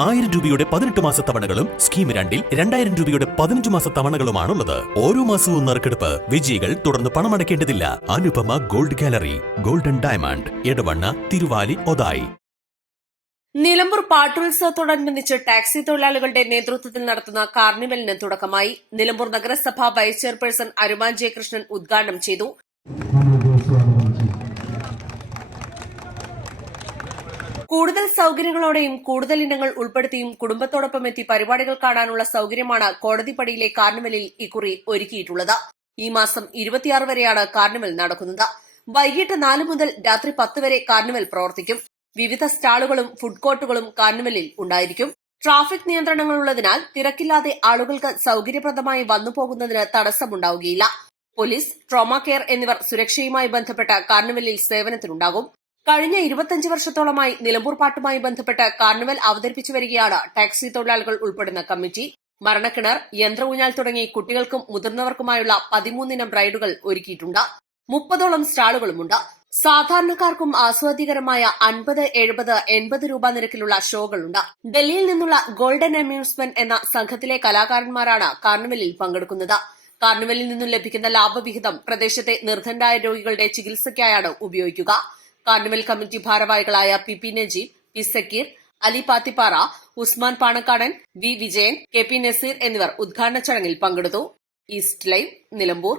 1000 രൂപയുടെ 18 മാസ തവണകളും സ്കീം 2-ൽ 2000 രൂപയുടെ 15 മാസ തവണകളുമാണുള്ളത്. ഓരോ മാസവും നറുക്കെടുപ്പ്. വിജയികൾ തുടർന്ന് പണമടയ്ക്കേണ്ടതില്ല. Anupama gold gallery, golden diamond, Edavanna, Thiruvali, Othayi. Nilambur പാട്ടുത്സവത്തോടനുബന്ധിച്ച് ടാക്സി തൊഴിലാളികളുടെ നേതൃത്വത്തിൽ നടത്തുന്ന കാർണിവലിന് തുടക്കമായി. നിലമ്പൂർ നഗരസഭ വൈസ് ചെയർപേഴ്സൺ അരുമാൻ ജയകൃഷ്ണൻ ഉദ്ഘാടനം ചെയ്തു. കൂടുതൽ സൌകര്യങ്ങളോടെയും കൂടുതൽ ഇനങ്ങൾ ഉൾപ്പെടുത്തിയും കുടുംബത്തോടൊപ്പം എത്തി പരിപാടികൾ കാണാനുള്ള സൌകര്യമാണ് കോടതിപ്പടിയിലെ കാർണിവലിൽ ഇക്കുറി ഒരുക്കിയിട്ടുള്ളത്. ഈ മാസം 26 വരെയാണ് കാർണിവൽ നടക്കുന്നത്. വൈകിട്ട് 4 മുതൽ രാത്രി 10 വരെ കാർണിവൽ പ്രവർത്തിക്കും. വിവിധ സ്റ്റാളുകളും ഫുഡ് കോർട്ടുകളും കാർണിവലിൽ ഉണ്ടായിരിക്കും. ട്രാഫിക് നിയന്ത്രണങ്ങളുള്ളതിനാൽ തിരക്കില്ലാതെ ആളുകൾക്ക് സൌകര്യപ്രദമായി വന്നുപോകുന്നതിന് തടസ്സമുണ്ടാവുകയില്ല. പോലീസ്, ട്രോമ കെയർ എന്നിവർ സുരക്ഷയുമായി ബന്ധപ്പെട്ട കാർണിവലിൽ സേവനത്തിനുണ്ടാകും. കഴിഞ്ഞ 25 വർഷത്തോളമായി നിലമ്പൂർ പാട്ടുമായി ബന്ധപ്പെട്ട് കാർണിവൽ അവതരിപ്പിച്ചു വരികയാണ് ടാക്സി തൊഴിലാളികൾ ഉൾപ്പെടുന്ന കമ്മിറ്റി. മരണക്കിണർ, യന്ത്ര ഊഞ്ഞാൽ തുടങ്ങി കുട്ടികൾക്കും മുതിർന്നവർക്കുമായുള്ള 13 ഇനം റൈഡുകൾ ഒരുക്കിയിട്ടുണ്ട്. 30ഓളം സ്റ്റാളുകളുമുണ്ട്. സാധാരണക്കാർക്കും ആസ്വാദ്യകരമായ 50, 70, 80 രൂപ നിരക്കിലുള്ള ഷോകളുണ്ട്. ഡൽഹിയിൽ നിന്നുള്ള ഗോൾഡൻ അമ്യൂസ്മെന്റ് എന്ന സംഘത്തിലെ കലാകാരന്മാരാണ് കാർണിവലിൽ പങ്കെടുക്കുന്നത്. കാർണിവലിൽ നിന്നും ലഭിക്കുന്ന ലാഭവിഹിതം പ്രദേശത്തെ നിർധനരായ രോഗികളുടെ ചികിത്സയ്ക്കായാണ് ഉപയോഗിക്കുക. കാർണിവൽ കമ്മിറ്റി ഭാരവാഹികളായ P Najeeb, P Zakir, Ali Pathippara, Usman Panakkadan, V Vijayan, K P Naseer എന്നിവർ ഉദ്ഘാടന ചടങ്ങിൽ പങ്കെടുത്തു. East live, Nilambur.